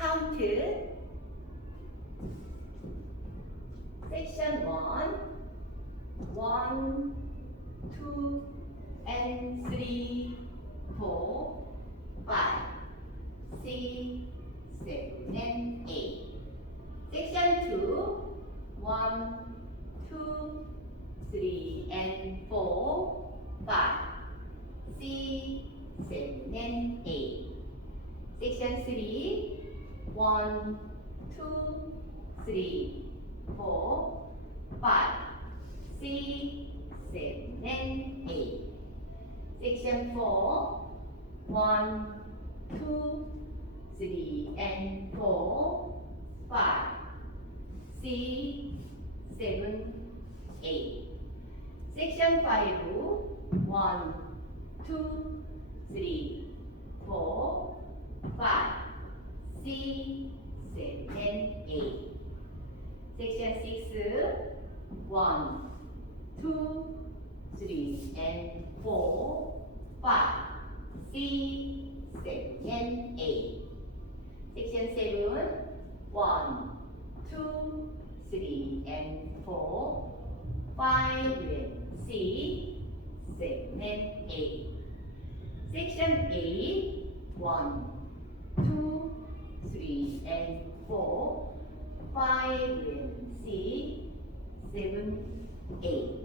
count section 1 1 2 and 3 4 5 6 7 and 8 section 2 1 2 3 and 4 5 6 7 and 8 section 3 1 2 3 4 5 6 7 and 8 section 4 1 2 3 and 4 5 6 7 8 section 5 1 2 3 4 5 6 7 8 section 6 1 2 3 and 4 5 6 7 8 section 7 1 2 3 and 4 5 and 6 7 and 8 section 8 1 2 3 and 4 5 and 6 7 8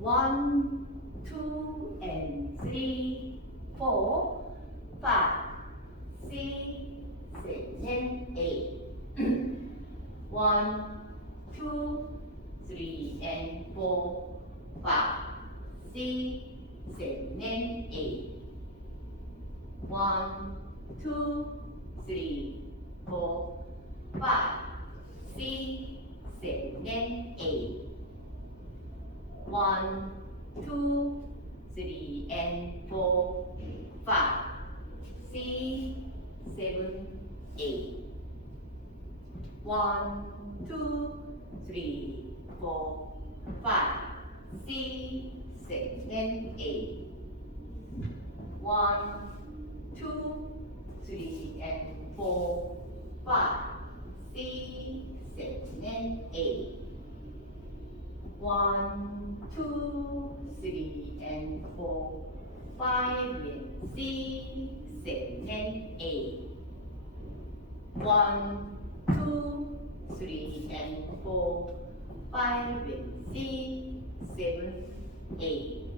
1 2 and 3 4 5 6 7 8 1 2 3 and 4 5 6 7 and 8 1 2 3 4 5 6 7 and 8 1 2 3 and 4 5 6 7 8 1 2 3 4 5 6 7 and 8 1 2 3 and 4 5 6 7 and 8 1 2 3 and 4 5 and 6 7 and 8 1 2 3 and 4 5 and 6 7 8